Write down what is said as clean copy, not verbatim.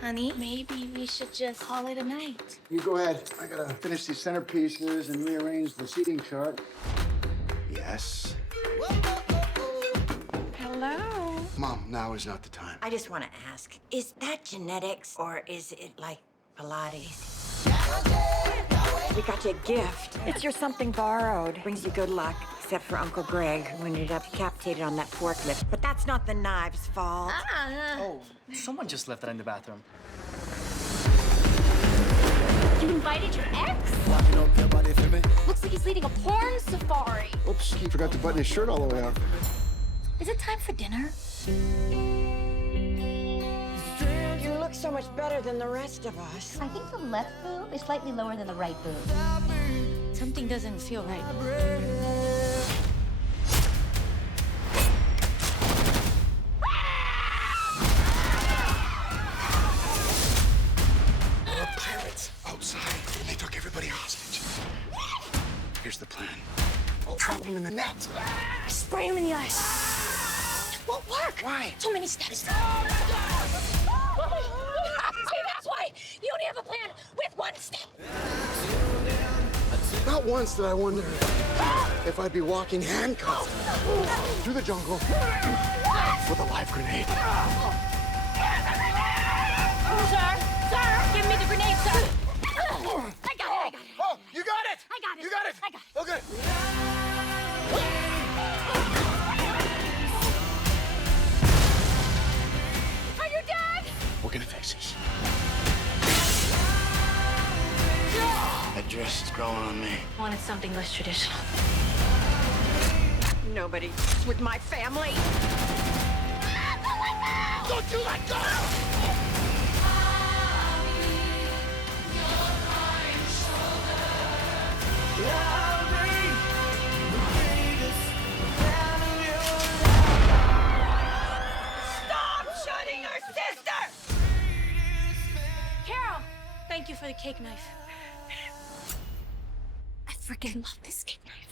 Honey, maybe we should just call it a night. You go ahead. I gotta finish these centerpieces and rearrange the seating chart. Yes. Hello. Mom, now is not the time. I just want to ask, is that genetics or is it like Pilates? We got you a gift. It's your something borrowed. Brings you good luck, except for Uncle Greg, who ended up decapitated on that forklift. But that's not the knives' fault. Oh, someone just left that in the bathroom. You invited your ex? Looks like he's leading a porn safari. Oops, he forgot to button his shirt all the way up. Is it time for dinner? You look so much better than the rest of us. I think the left boob is slightly lower than the right boob. Something doesn't feel right. There are pirates outside, and they took everybody hostage. Here's the plan. I'll trap them in the net. Spray him in the eyes. It won't work. Why? Too many steps. See, that's why you only have a plan with one step. Not once did I wonder if I'd be walking handcuffed through the jungle with a live grenade. Sir, give me the grenade, sir. I got it. Oh, you got it! I got it. You got it! I got it. Okay. Are you dead? We're gonna fix this. That dress is growing on me. I wanted something less traditional. Nobody with my family. Don't you let go! Stop shooting your sister! Carol, thank you for the cake knife. I freaking love this cake knife.